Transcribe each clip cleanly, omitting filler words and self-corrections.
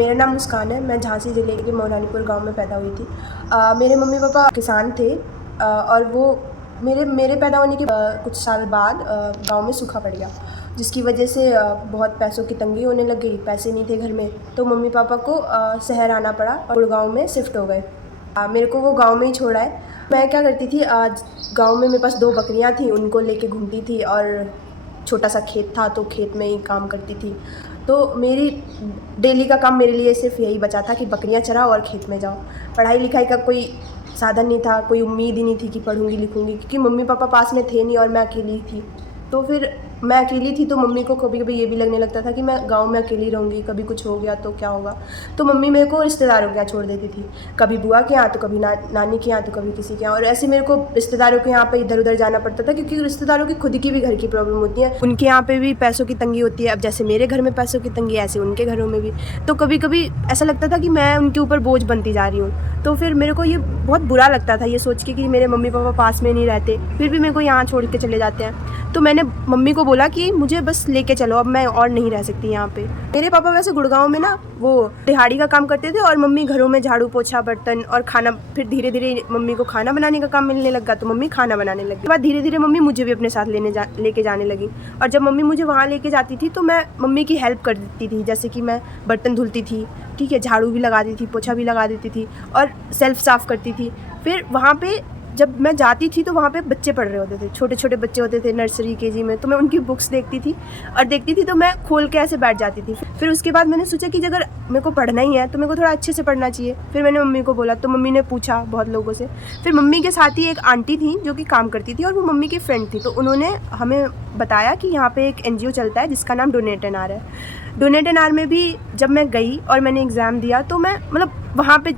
मेरा नाम मुस्कान है। मैं झांसी ज़िले के मौलानीपुर गांव में पैदा हुई थी। मेरे मम्मी पापा किसान थे और वो मेरे पैदा होने के कुछ साल बाद गांव में सूखा पड़ गया, जिसकी वजह से बहुत पैसों की तंगी होने लग गई। पैसे नहीं थे घर में, तो मम्मी पापा को शहर आना पड़ा और गुड़गांव में शिफ्ट हो गए। मेरे को वो गांव में ही छोड़ा है। मैं क्या करती थी, गांव में मेरे पास 2 बकरियां थी, उनको लेके घूमती थी और छोटा सा खेत था तो खेत में ही काम करती थी। तो मेरी डेली का काम मेरे लिए सिर्फ यही बचा था कि बकरियां चराओ और खेत में जाओ। पढ़ाई लिखाई का कोई साधन नहीं था, कोई उम्मीद ही नहीं थी कि पढ़ूंगी लिखूंगी, क्योंकि मम्मी पापा पास में थे नहीं और मैं अकेली थी। तो फिर मैं अकेली थी तो मम्मी को कभी कभी ये भी लगने लगता था कि मैं गांव में अकेली रहूँगी, कभी कुछ हो गया तो क्या होगा। तो मम्मी मेरे को रिश्तेदारों के यहाँ छोड़ देती थी, कभी बुआ के यहाँ तो कभी नानी के यहाँ तो कभी किसी के यहाँ। और ऐसे मेरे को रिश्तेदारों के यहाँ पे इधर उधर जाना पड़ता था, क्योंकि रिश्तेदारों की खुद की भी घर की प्रॉब्लम होती है। उनके यहाँ पे भी पैसों की तंगी होती है। अब जैसे मेरे घर में पैसों की तंगी है, ऐसे उनके घरों में भी। तो कभी कभी ऐसा लगता था कि मैं उनके ऊपर बोझ बनती जा रही हूँ। तो फिर मेरे को ये बहुत बुरा लगता था ये सोच के कि मेरे मम्मी पापा पास में नहीं रहते, फिर भी मेरे को यहाँ छोड़ के चले जाते हैं। तो मैंने मम्मी को बोला कि मुझे बस लेके चलो, अब मैं और नहीं रह सकती यहाँ पे। मेरे पापा वैसे गुड़गांव में ना वो दिहाड़ी का काम करते थे और मम्मी घरों में झाड़ू पोछा बर्तन और खाना। फिर धीरे धीरे मम्मी को खाना बनाने का काम मिलने लगा तो मम्मी खाना बनाने लगी। बाद धीरे धीरे मम्मी मुझे भी अपने साथ लेके जाने लगी। और जब मम्मी मुझे वहाँ लेके जाती थी तो मैं मम्मी की हेल्प कर देती थी, जैसे कि मैं बर्तन धुलती थी, ठीक है, झाड़ू भी लगा देती थी, पोछा भी लगा देती थी और सेल्फ साफ़ करती थी। फिर वहाँ पे जब मैं जाती थी तो वहाँ पे बच्चे पढ़ रहे होते थे, छोटे छोटे बच्चे होते थे नर्सरी केजी में। तो मैं उनकी बुक्स देखती थी और देखती थी तो मैं खोल के ऐसे बैठ जाती थी। फिर उसके बाद मैंने सोचा कि अगर मेरे को पढ़ना ही है तो मेरे को थोड़ा अच्छे से पढ़ना चाहिए। फिर मैंने मम्मी को बोला तो मम्मी ने पूछा बहुत लोगों से। फिर मम्मी के साथ ही एक आंटी थी जो कि काम करती थी और वो मम्मी की फ्रेंड थी। तो उन्होंने हमें बताया कि यहाँ पे एक NGO चलता है जिसका नाम डोनेट एन आर है। डोनेट एन आर में भी जब मैं गई और मैंने एग्ज़ाम दिया तो मैं वहाँ पे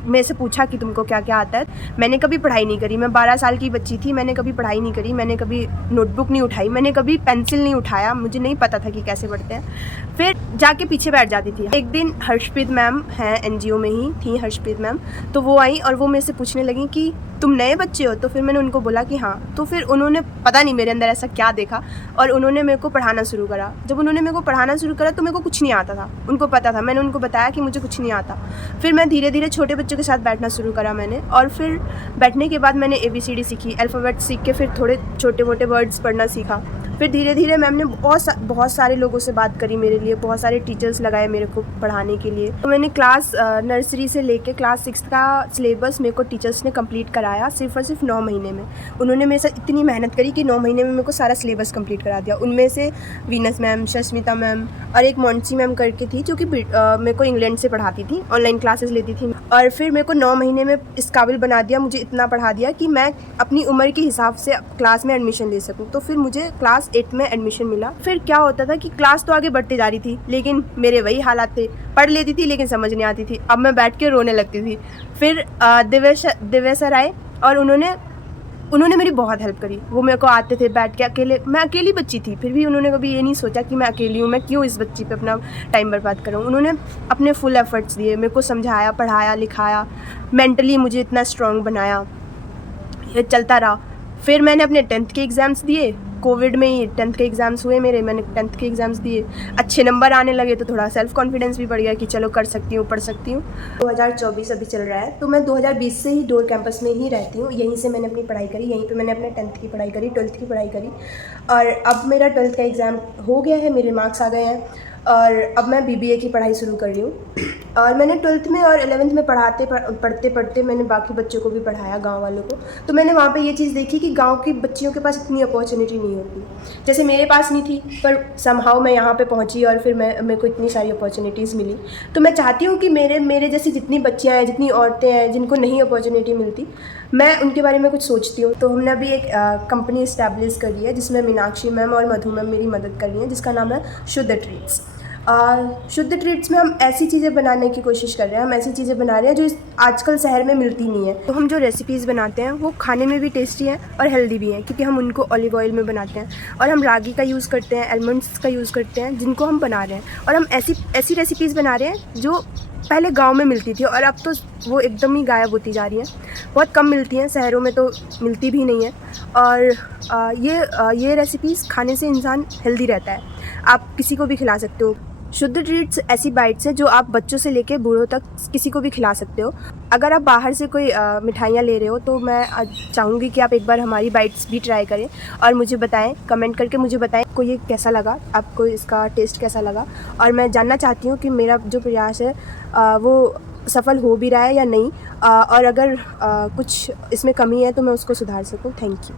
मेरे से पूछा कि तुमको क्या क्या आता है। मैंने कभी पढ़ाई नहीं करी, मैं 12 साल की बच्ची थी, मैंने कभी पढ़ाई नहीं करी, मैंने कभी नोटबुक नहीं उठाई, मैंने कभी पेंसिल नहीं उठाया, मुझे नहीं पता था कि कैसे पढ़ते हैं। फिर जाके पीछे बैठ जाती थी। एक दिन हर्षप्रीत मैम हैं, NGO में ही थी हर्षप्रीत मैम, तो वो आई और वो मेरे से पूछने लगी कि तुम नए बच्चे हो। तो फिर मैंने उनको बोला कि हाँ। तो फिर उन्होंने पता नहीं मेरे अंदर ऐसा क्या देखा और उन्होंने मेरे को पढ़ाना शुरू करा। जब उन्होंने मेरे को पढ़ाना शुरू करा तो मेरे को कुछ नहीं आता था, उनको पता था। मैंने उनको बताया कि मुझे कुछ नहीं आता। फिर मैं धीरे धीरे छोटे बच्चों के साथ बैठना शुरू करा मैंने, और फिर बैठने के बाद मैंने ABCD सीखी, अल्फ़ाबेट सीख के फिर थोड़े छोटे मोटे वर्ड्स पढ़ना सीखा। फिर धीरे धीरे मैम ने बहुत सारे लोगों से बात करी मेरे लिए, बहुत सारे टीचर्स लगाए मेरे को पढ़ाने के लिए। तो मैंने क्लास नर्सरी से लेके क्लास 6 का सिलेबस मेरे को टीचर्स ने कंप्लीट कराया सिर्फ और सिर्फ 9 महीने में। उन्होंने मेरे साथ इतनी मेहनत करी कि 9 महीने में मेरे को सारा सिलेबस कंप्लीट करा दिया। उनमें से वीनस मैम, शस्मिता मैम और एक मोंची मैम करके थी जो कि मेरे को इंग्लैंड से पढ़ाती थी, ऑनलाइन क्लासेस लेती थी। और फिर मेरे को 9 महीने में इस काबिल बना दिया, मुझे इतना पढ़ा दिया कि मैं अपनी उम्र के हिसाब से क्लास में एडमिशन ले सकूँ। तो फिर मुझे क्लास 8 में एडमिशन मिला। फिर क्या होता था कि क्लास तो आगे बढ़ती जा रही थी, लेकिन मेरे वही हालात थे, पढ़ लेती थी लेकिन समझ नहीं आती थी। अब मैं बैठ के रोने लगती थी। फिर दिव्य सर आए और उन्होंने मेरी बहुत हेल्प करी। वो मेरे को आते थे बैठ के अकेले, मैं अकेली बच्ची थी, फिर भी उन्होंने कभी ये नहीं सोचा कि मैं अकेली हूँ, मैं क्यों इस बच्ची पे अपना टाइम बर्बाद करूँ। उन्होंने अपने फुल एफर्ट्स दिए, मेरे को समझाया, पढ़ाया, लिखाया, मेंटली मुझे इतना स्ट्रॉन्ग बनाया। ये चलता रहा। फिर मैंने अपने 10th के एग्ज़ाम्स दिए, कोविड में ही 10th के एग्ज़ाम्स हुए मेरे। मैंने 10th के एग्ज़ाम्स दिए, अच्छे नंबर आने लगे तो थोड़ा सेल्फ़ कॉन्फिडेंस भी बढ़ गया कि चलो कर सकती हूँ, पढ़ सकती हूँ। 2024 अभी चल रहा है, तो मैं 2020 से ही डोर कैंपस में ही रहती हूँ। यहीं से मैंने अपनी पढ़ाई करी, यहीं पे मैंने अपने 10th की पढ़ाई करी, 12th की पढ़ाई करी। और अब मेरा 12th का एग्ज़ाम हो गया है, मेरे मार्क्स आ गए हैं और अब मैं BBA की पढ़ाई शुरू कर रही हूँ। और मैंने 12th में और 11th में पढ़ते पढ़ते मैंने बाकी बच्चों को भी पढ़ाया, गांव वालों को। तो मैंने वहाँ पे ये चीज़ देखी कि गांव की बच्चियों के पास इतनी अपॉर्चुनिटी नहीं होती, जैसे मेरे पास नहीं थी, पर समहाउ मैं यहाँ पे पहुँची और फिर मेरे को इतनी सारी अपॉर्चुनिटीज़ मिली। तो मैं चाहती हूँ कि मेरे जैसी जितनी बच्चियाँ हैं, जितनी औरतें हैं जिनको नहीं अपॉर्चुनिटी मिलती, मैं उनके बारे में कुछ सोचती हूँ। तो हमने अभी एक कंपनी इस्टेब्लिश करी है जिसमें मीनाक्षी मैम और मधु मैम मेरी मदद कर रही हैं, जिसका नाम है शुद्ध ट्रीट्स। शुद्ध ट्रीट्स में हम ऐसी चीज़ें बनाने की कोशिश कर रहे हैं, हम ऐसी चीज़ें बना रहे हैं जो आजकल शहर में मिलती नहीं है। तो हम जो रेसिपीज़ बनाते हैं वो खाने में भी टेस्टी हैं और हेल्दी भी हैं, क्योंकि हम उनको ऑलिव ऑयल में बनाते हैं और हम रागी का यूज़ करते हैं, आलमंड्स का यूज़ करते हैं, जिनको हम बना रहे हैं। और हम ऐसी रेसिपीज़ बना रहे हैं जो पहले गांव में मिलती थी और अब तो वो एकदम ही गायब होती जा रही हैं, बहुत कम मिलती हैं, शहरों में तो मिलती भी नहीं है। और ये रेसिपीज़ खाने से इंसान हेल्दी रहता है, आप किसी को भी खिला सकते हो। शुद्ध ट्रीट्स ऐसी बाइट्स है जो आप बच्चों से लेके बूढ़ों तक किसी को भी खिला सकते हो। अगर आप बाहर से कोई मिठाइयाँ ले रहे हो तो मैं चाहूँगी कि आप एक बार हमारी बाइट्स भी ट्राई करें और मुझे बताएं, कमेंट करके मुझे बताएं आपको ये कैसा लगा, आपको इसका टेस्ट कैसा लगा। और मैं जानना चाहती हूँ कि मेरा जो प्रयास है वो सफल हो भी रहा है या नहीं, और अगर कुछ इसमें कमी है तो मैं उसको सुधार सकूँ। Thank you.